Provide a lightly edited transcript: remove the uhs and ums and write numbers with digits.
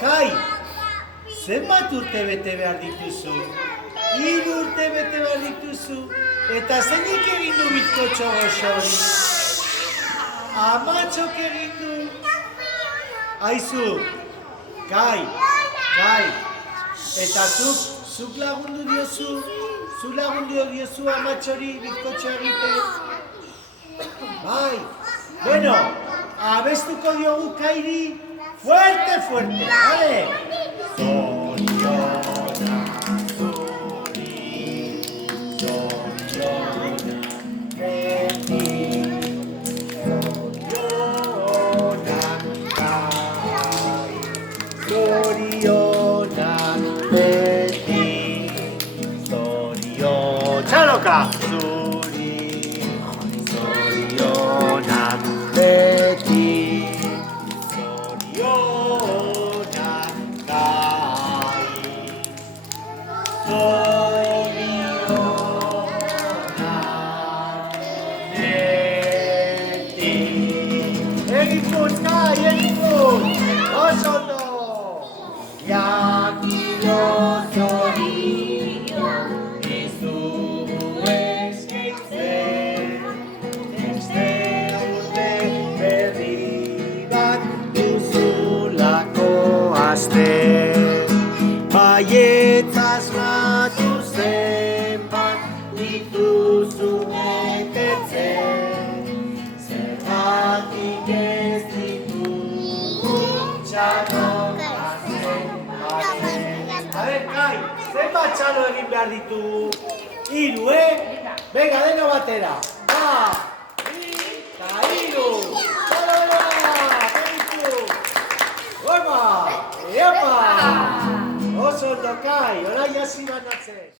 Kai, zenbat urte bete behar dituzu? 3 urte bete behar dituzu. Eta zeinik egin du bizkotxo goxo hori? Amatxok egin du. Aizu, Kai. Eta zuk lagundu diozu? Zu lagundu diozu amatxori bizkotxo egiten? Bai. Bueno, abestuko diogu Kairi fuerte, vale? Zoriona, beti, zoriona, Kai, zoriona, beti, zoriona, txaloka! Zoriona, beti, zoriona, Kai, zoriona, beti. Egin putz, Kai, egin putz! Oso ondo! Jakilo zorion, ez dugu eskeitzen, beste urte berri bat duzulako aste. Baietz asmatu zenbat dituzu betetzen, zergatik ez ditugu txalokatzen. A ver, Kai, zenbat txalo egin behar ditugu? 3, Venga, deno batera. 2, 3. Txalo! Benitu! Opa! Epa! Oso ondo, Kai, orai hasi banatzen.